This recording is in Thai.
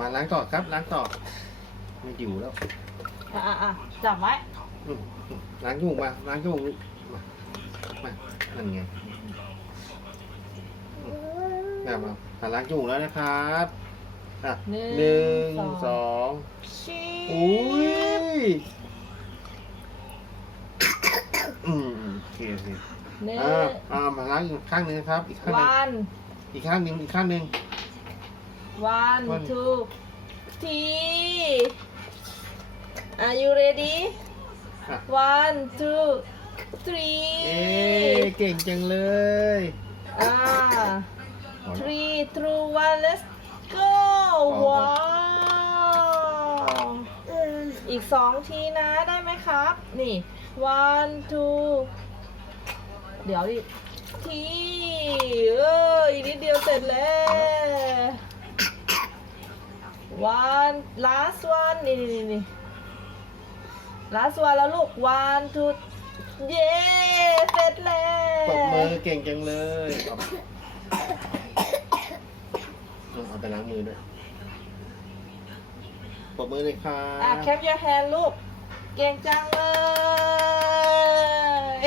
มาล้างต่อครับ ล้างต่อ ไม่อยู่แล้วอะอะอะจับไว้อืมอืมล้างจมูกมา ล้างจมูกมามานั่นไงมามามาล้างจมูกแล้วนะครับอะหนึ่หนึ่งงสองชีอุ้ยอืมโอเคโอเคหนึ่งอ่าอ่ามาล้างอีกข้างหนึ่งนะครับ อีกข้างหนึ่ง one อีกข้างหนึ่งอีกข้างหนึ่ง one One. two three are you ready อะ one two เอ๊ three เก่งจังเลยอ่า three two one let's go ว้าวอีกสองทีนะได้ไหมครับ นี่ one two เดี๋ยวดิทีเอออีกนิดเดียวเสร็จแล้ว one last one นี่นี่นี่ last one แล้วลูก one two เย้เสร็จแล้ปรบมืวอเก่งจังเลยเอาเอาไปล้างมือด้วยปรบมือเลยครัอะบแคป your hand ลูก เก่งจังเลย